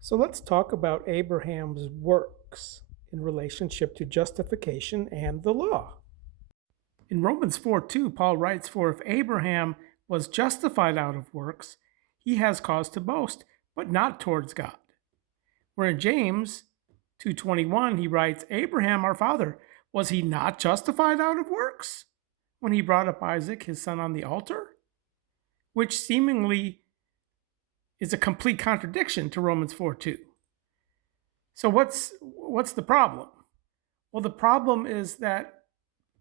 So let's talk about Abraham's works in relationship to justification and the law. In Romans 4:2, Paul writes, "For if Abraham was justified out of works, he has cause to boast, but not towards God." Where in James 2:21, he writes, "Abraham, our father, was he not justified out of works when he brought up Isaac, his son, on the altar?" Which seemingly is a complete contradiction to Romans 4:2. So what's the problem? Well, the problem is that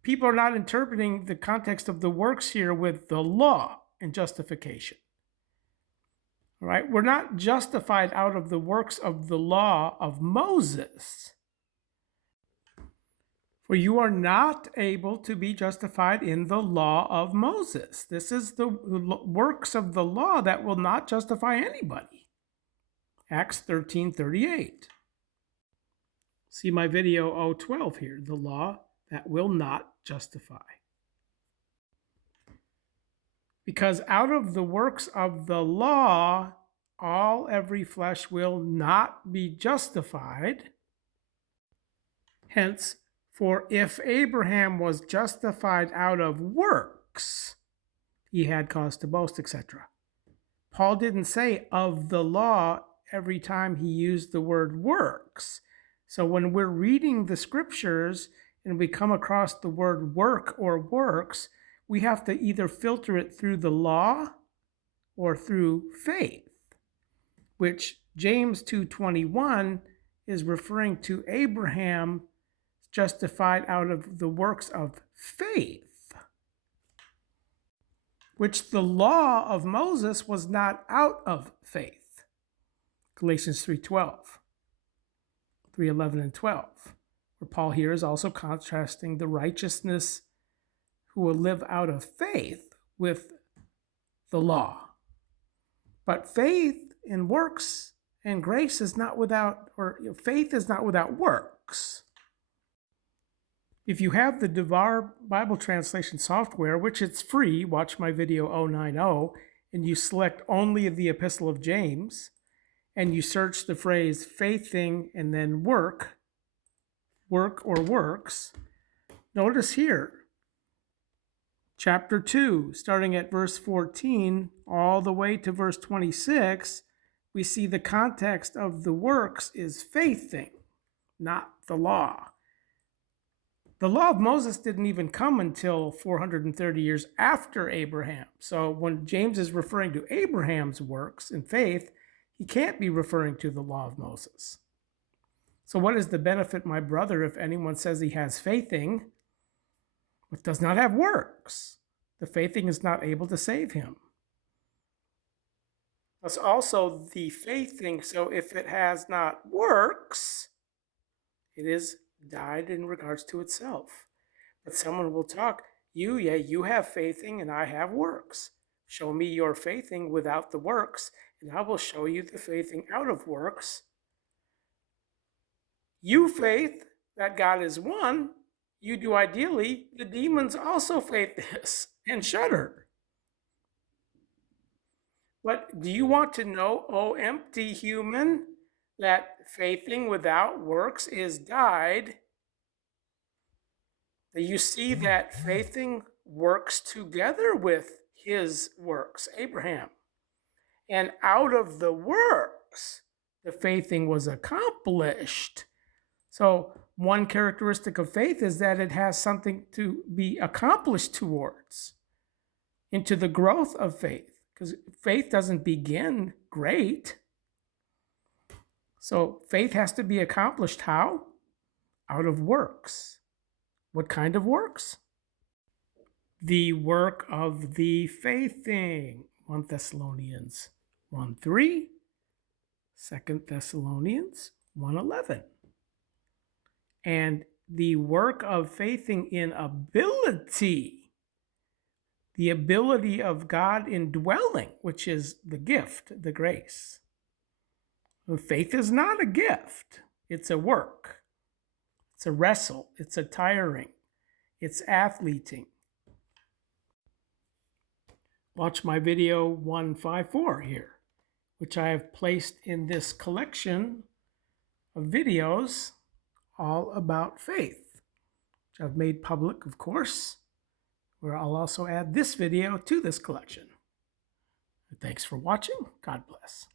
people are not interpreting the context of the works here with the law and justification. All right? We're not justified out of the works of the law of Moses. For you are not able to be justified in the law of Moses. This is the works of the law that will not justify anybody. Acts 13:38. See my video 012 here, the law that will not justify. Because out of the works of the law, every flesh will not be justified. Hence, for if Abraham was justified out of works, he had cause to boast, etc. Paul didn't say of the law every time he used the word works. So when we're reading the scriptures and we come across the word work or works, we have to either filter it through the law or through faith, which James 2:21 is referring to Abraham justified out of the works of faith, which the law of Moses was not out of faith. Galatians 3:12, 3:11 and 12, where Paul here is also contrasting the righteousness who will live out of faith with the law. But faith in works and grace is not without, or faith is not without works. If you have the Devar Bible translation software, which it's free, watch my video 090, and you select only the Epistle of James, and you search the phrase faithing and then work or works, notice here, chapter 2, starting at verse 14, all the way to verse 26, we see the context of the works is faithing, not the law. The law of Moses didn't even come until 430 years after Abraham. So when James is referring to Abraham's works and faith, he can't be referring to the law of Moses. So what is the benefit, my brother, if anyone says he has faithing but does not have works? The faithing is not able to save him. That's also the faithing. So if it has not works, it is died in regards to itself. But someone will talk, you have faithing and I have works. Show me your faithing without the works, and I will show you the faithing out of works. You faith that God is one, you do ideally, the demons also faith this and shudder. But do you want to know, O empty human, that faithing without works is died? You see that faithing works together with his works, Abraham. And out of the works, the faithing was accomplished. So one characteristic of faith is that it has something to be accomplished towards, into the growth of faith. Because faith doesn't begin great. So faith has to be accomplished how? Out of works. What kind of works? The work of the faithing. 1 Thessalonians 1:3, 2 Thessalonians 1:11. And the work of faithing in ability. The ability of God indwelling, which is the gift, the grace. Faith is not a gift. It's a work. It's a wrestle. It's a tiring. It's athleting. Watch my video 154 here, which I have placed in this collection of videos all about faith, which I've made public, of course, where I'll also add this video to this collection. Thanks for watching. God bless.